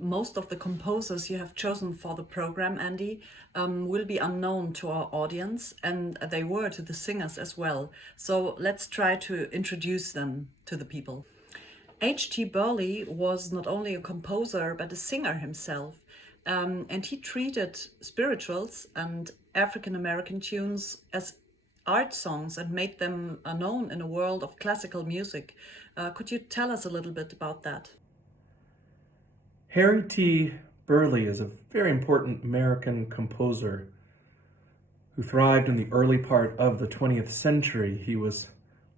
most of the composers you have chosen for the program, Andy, will be unknown to our audience, and they were to the singers as well. So let's try to introduce them to the people. H.T. Burley was not only a composer, but a singer himself. And he treated spirituals and African American tunes as art songs and made them known in a world of classical music. Could you tell us a little bit about that? Harry T. Burley is a very important American composer who thrived in the early part of the 20th century. He was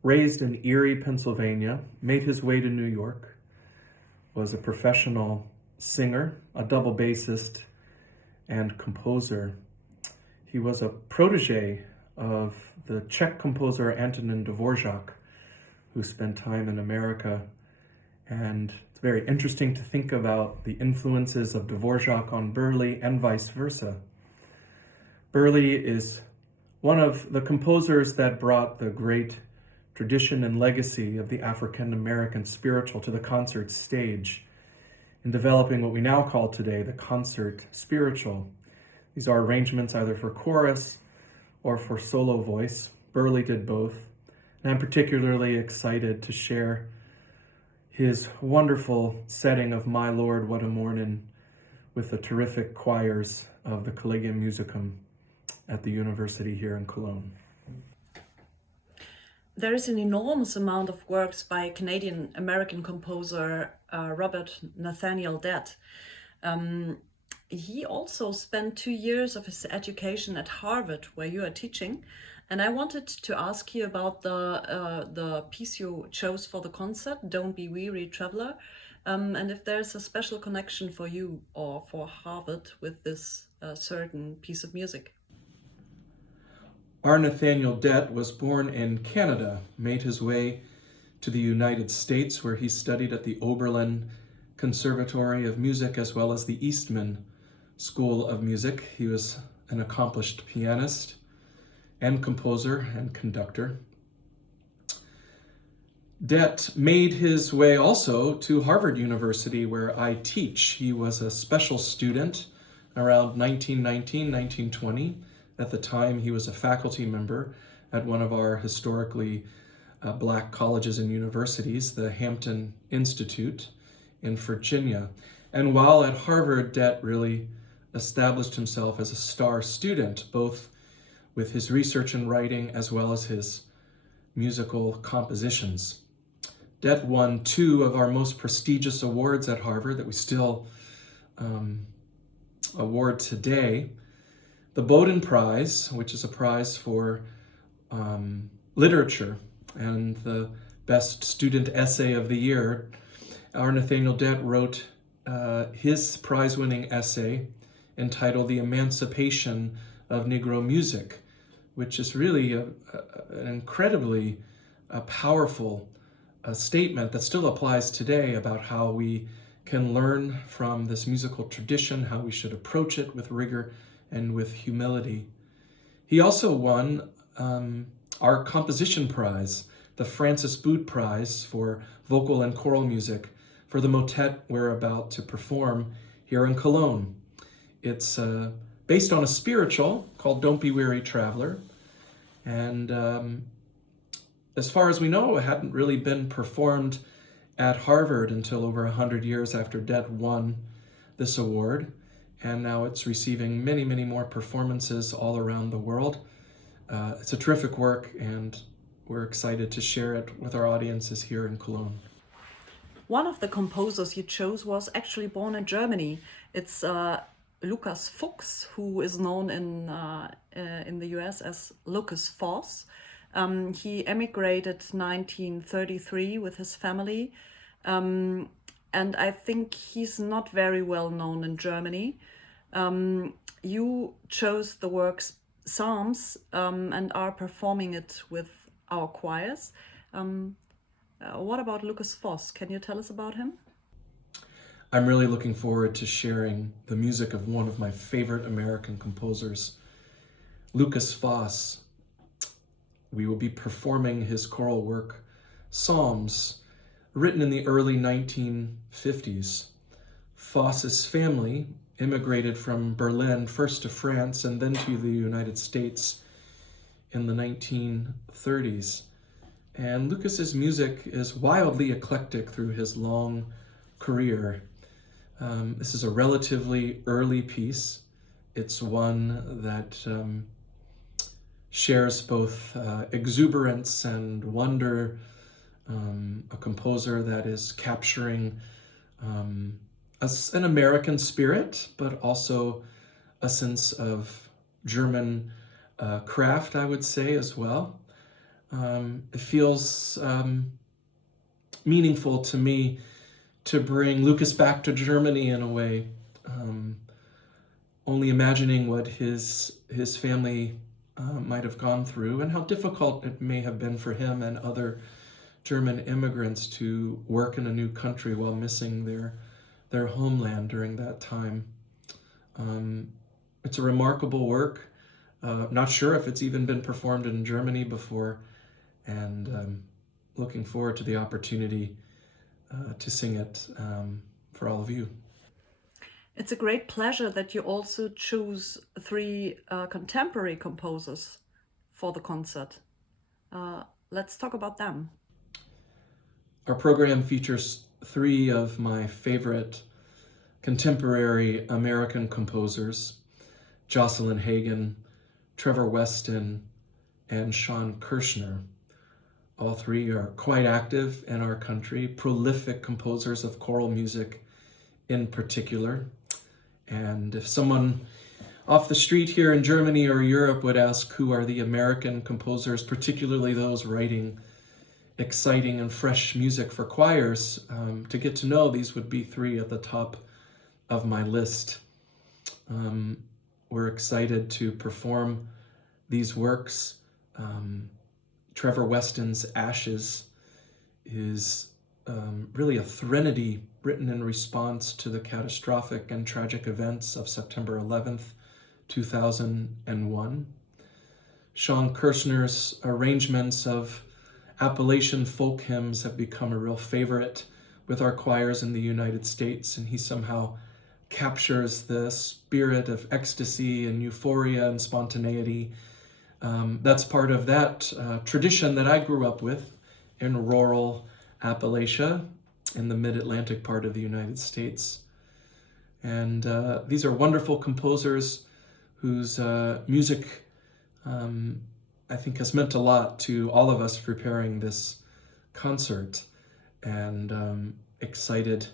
raised in Erie, Pennsylvania, made his way to New York, was a professional singer, a double bassist, and composer. He was a protege of the Czech composer Antonin Dvorak, who spent time in America. And it's very interesting to think about the influences of Dvorak on Burley and vice versa. Burley is one of the composers that brought the great tradition and legacy of the African American spiritual to the concert stage in developing what we now call today the concert spiritual. These are arrangements either for chorus or for solo voice. Burley did both. And I'm particularly excited to share his wonderful setting of My Lord, What a Mornin' with the terrific choirs of the Collegium Musicum at the university here in Cologne. There is an enormous amount of works by Canadian-American composer Robert Nathaniel Dett. He also spent 2 years of his education at Harvard, where you are teaching. And I wanted to ask you about the piece you chose for the concert, Don't Be Weary, Traveler, and if there's a special connection for you or for Harvard with this certain piece of music. R. Nathaniel Dett was born in Canada, made his way to the United States, where he studied at the Oberlin Conservatory of Music as well as the Eastman School of Music. He was an accomplished pianist and composer and conductor. Dett made his way also to Harvard University, where I teach. He was a special student around 1919, 1920. At the time, he was a faculty member at one of our historically Black colleges and universities, the Hampton Institute in Virginia. And while at Harvard, Dett really established himself as a star student, both with his research and writing as well as his musical compositions. Dett won 2 of our most prestigious awards at Harvard that we still award today. The Bowdoin Prize, which is a prize for literature, and the best student essay of the year. R. Nathaniel Dett wrote his prize-winning essay entitled The Emancipation of Negro Music, which is really an incredibly powerful statement that still applies today about how we can learn from this musical tradition, how we should approach it with rigor and with humility. He also won our composition prize, the Francis Boot Prize for vocal and choral music for the motet we're about to perform here in Cologne. It's based on a spiritual called Don't Be Weary, Traveler. And as far as we know, it hadn't really been performed at Harvard until over 100 years after Dett won this award. And now it's receiving many, many more performances all around the world. It's a terrific work, and we're excited to share it with our audiences here in Cologne. One of the composers you chose was actually born in Germany. It's Lukas Fuchs, who is known in the US as Lucas Voss. He emigrated 1933 with his family. And I think he's not very well known in Germany. You chose the works Psalms and are performing it with our choirs. What about Lucas Voss? Can you tell us about him? I'm really looking forward to sharing the music of one of my favorite American composers, Lucas Voss. We will be performing his choral work, Psalms, written in the early 1950s Foss's family immigrated from Berlin, first to France and then to the United States in the 1930s. And Lucas's music is wildly eclectic through his long career. This is a relatively early piece. It's one that shares both exuberance and wonder, a composer that is capturing an American spirit, but also a sense of German craft, I would say, as well. It feels meaningful to me to bring Lucas back to Germany in a way, only imagining what his family might have gone through and how difficult it may have been for him and other German immigrants to work in a new country while missing their homeland during that time. It's a remarkable work. Not sure if it's even been performed in Germany before, and looking forward to the opportunity to sing it for all of you. It's a great pleasure that you also choose three contemporary composers for the concert. Let's talk about them. Our program features three of my favorite contemporary American composers: Jocelyn Hagan, Trevor Weston, and Sean Kirshner. All three are quite active in our country, prolific composers of choral music in particular. And if someone off the street here in Germany or Europe would ask who are the American composers, particularly those writing exciting and fresh music for choirs, to get to know, these would be three at the top of my list. We're excited to perform these works. Trevor Weston's Ashes is really a threnody written in response to the catastrophic and tragic events of September 11th, 2001. Sean Kirshner's arrangements of Appalachian folk hymns have become a real favorite with our choirs in the United States, and he somehow captures the spirit of ecstasy and euphoria and spontaneity. That's part of that tradition that I grew up with in rural Appalachia in the mid-Atlantic part of the United States. And these are wonderful composers whose music I think has meant a lot to all of us preparing this concert, and excited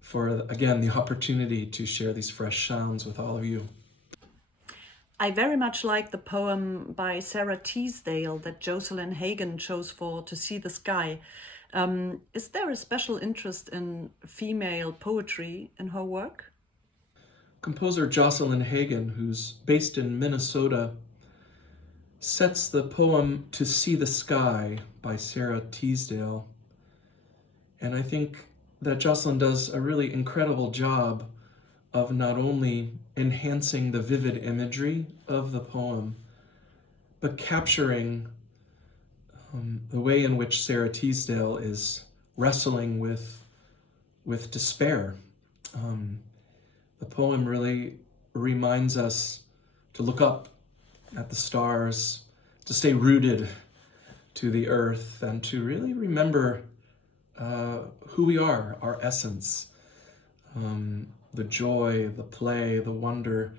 for, again, the opportunity to share these fresh sounds with all of you. I very much like the poem by Sarah Teasdale that Jocelyn Hagan chose for To See the Sky. Is there a special interest in female poetry in her work? Composer Jocelyn Hagan, who's based in Minnesota, sets the poem To See the Sky by Sarah Teasdale. And I think that Jocelyn does a really incredible job of not only enhancing the vivid imagery of the poem, but capturing the way in which Sarah Teasdale is wrestling with despair. The poem really reminds us to look up at the stars, to stay rooted to the earth, and to really remember who we are, our essence, the joy, the play, the wonder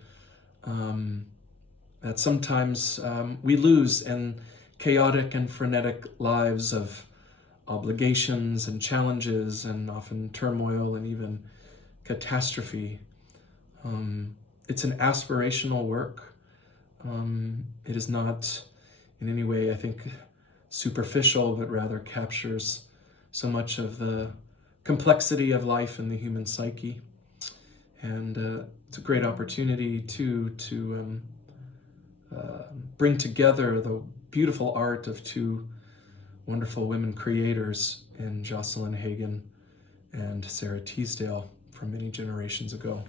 that sometimes we lose in chaotic and frenetic lives of obligations and challenges and often turmoil and even catastrophe. It's an aspirational work. It is not in any way, I think, superficial, but rather captures so much of the complexity of life in the human psyche. And it's a great opportunity to bring together the beautiful art of two wonderful women creators in Jocelyn Hagan and Sarah Teasdale from many generations ago.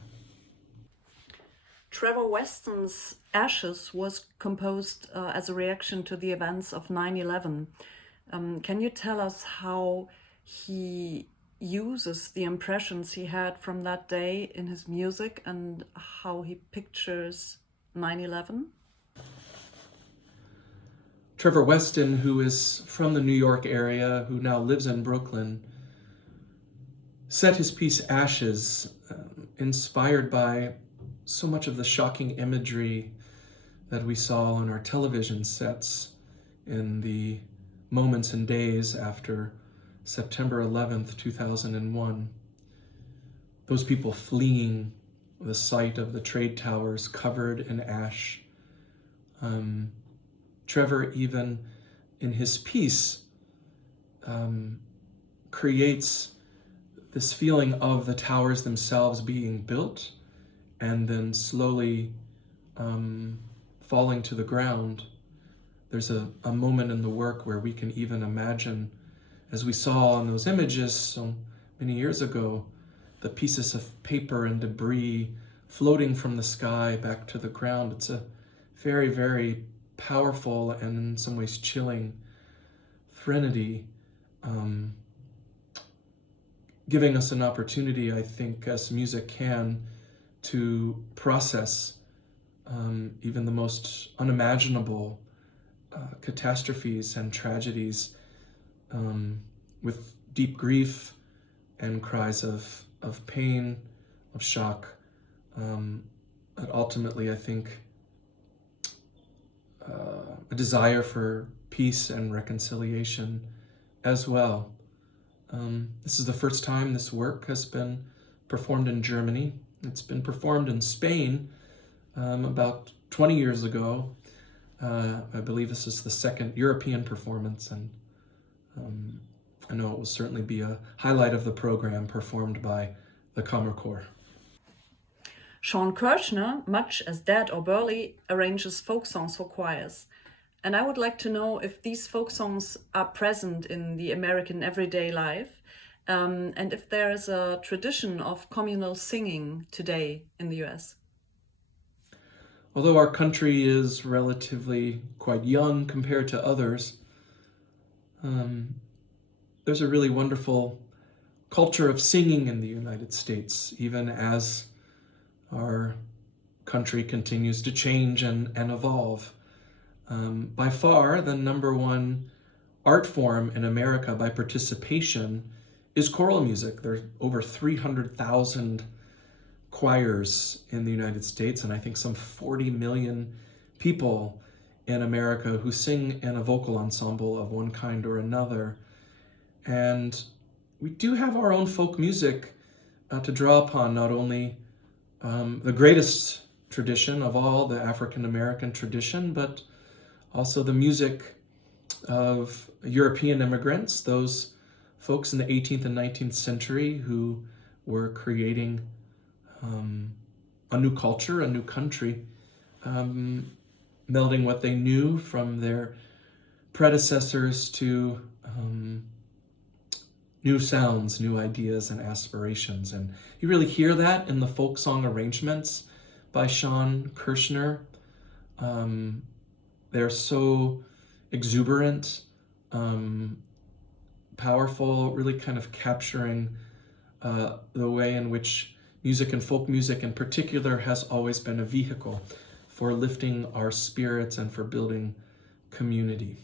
Trevor Weston's Ashes was composed as a reaction to the events of 9/11. Can you tell us how he uses the impressions he had from that day in his music and how he pictures 9/11? Trevor Weston, who is from the New York area, who now lives in Brooklyn, set his piece Ashes, inspired by so much of the shocking imagery that we saw on our television sets in the moments and days after September 11th, 2001. Those people fleeing the site of the trade towers covered in ash. Trevor, even in his piece, creates this feeling of the towers themselves being built and then slowly falling to the ground. There's a moment in the work where we can even imagine, as we saw in those images so many years ago, the pieces of paper and debris floating from the sky back to the ground. It's a very, very powerful and in some ways chilling threnody, giving us an opportunity, I think, as music can, to process even the most unimaginable catastrophes and tragedies with deep grief and cries of pain, of shock, but ultimately, I think, a desire for peace and reconciliation as well. This is the first time this work has been performed in Germany. It's been performed in Spain about 20 years ago. I believe this is the second European performance, and I know it will certainly be a highlight of the program performed by the Kammerchor. Sean Kirshner, much as Dad or Burley, arranges folk songs for choirs. And I would like to know if these folk songs are present in the American everyday life, and if there is a tradition of communal singing today in the US. Although our country is relatively quite young compared to others, there's a really wonderful culture of singing in the United States, even as our country continues to change and evolve. By far, the number one art form in America by participation is choral music. There are over 300,000 choirs in the United States, and I think some 40 million people in America who sing in a vocal ensemble of one kind or another. And we do have our own folk music to draw upon, not only the greatest tradition of all, the African American tradition, but also the music of European immigrants, those folks in the 18th and 19th century who were creating a new culture, a new country, melding what they knew from their predecessors to new sounds, new ideas, and aspirations. And you really hear that in the folk song arrangements by Sean Kirshner. They're so exuberant, powerful, really kind of capturing the way in which music and folk music in particular has always been a vehicle for lifting our spirits and for building community.